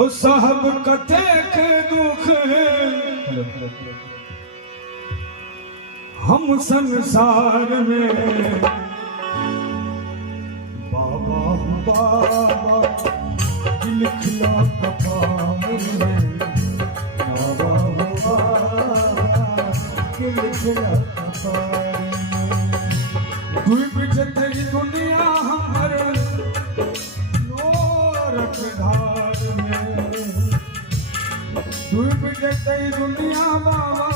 हो साहब कते के दुख हम संसार में बाबा बाबा लिखला कपार में बाबा बाबा लिखला कपार में डूब जते दुनिया हमर नोरक धार में डूब जते दुनिया बाबा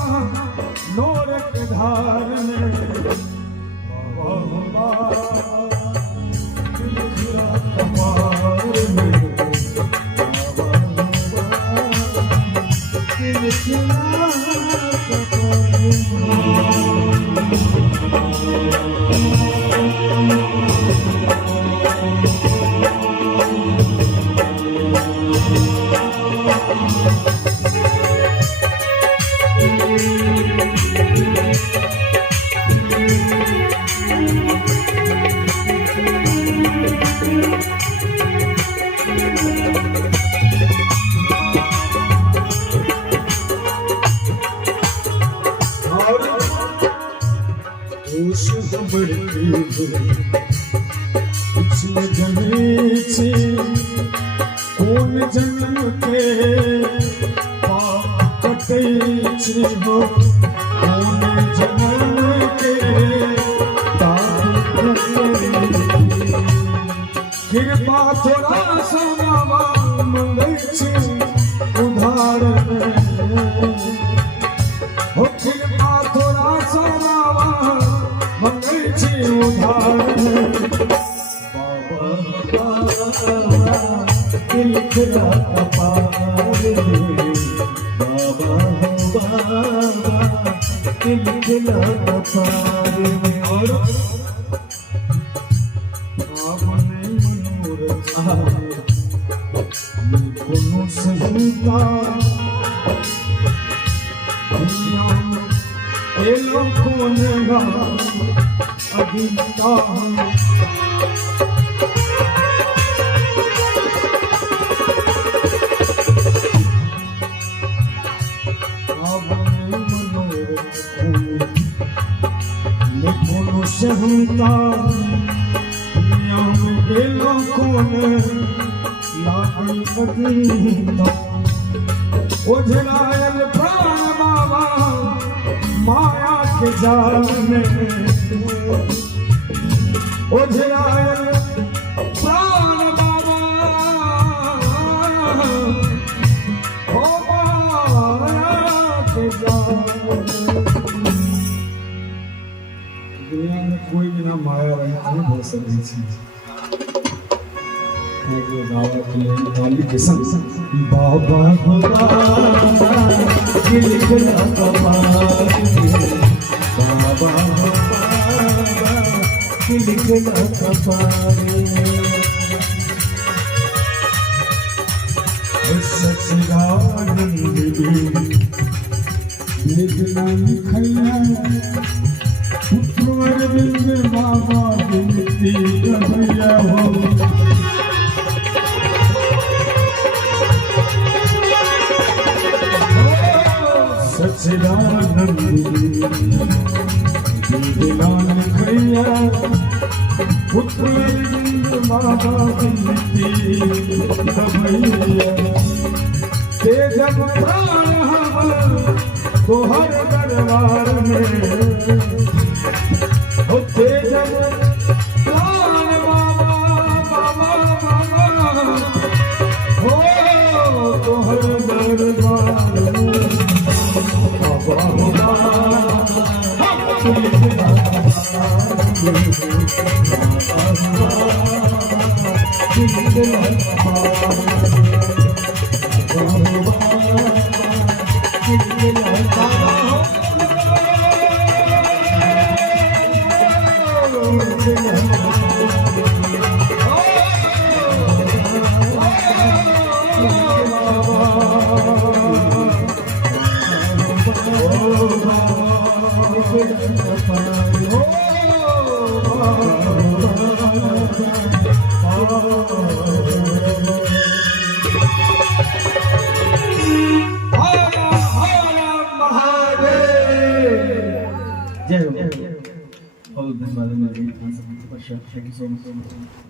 नोरक धार में बाबा लिखला कपार में बाबा लिखला कपार कौन जन्म के पाप कटे हो कौन जन्म के पाप कृपा थोड़ा सुनावा मंगल उधार में हो कृपा थोड़ा सुनावा मंगल उधार में लिखला कपार में बाबा बाबा लिखला कपार में और आपने मनोरथ कोनो संता दुनिया में ये लोगों ने अभिता सहता दुनिया में बेलों ने लागी अधीनता उजलायल प्राण बाबा माया के जाल में उजलायल प्राण बाबा ओ माया के जाल दुनिया में कोई बिना माया रंग नहीं हो सकती चीज बाबा के वाली के संग बाबा बाबा लिखला कपार बाबा बाबा लिखला कपार सच्चिदानंद वेदना लिखैया अरविंद बाबा विनती कहैया हो सच्चिदानंद वेदना लिखैया पुत्र अरविंद बाबा विनती कहैया ते जब प्राण हम तोहर दरबार में होते जब प्राण बाबा बाबा बाबा हो तोहर दरबार बाबा Oh जय हो बहुत धन्यवाद।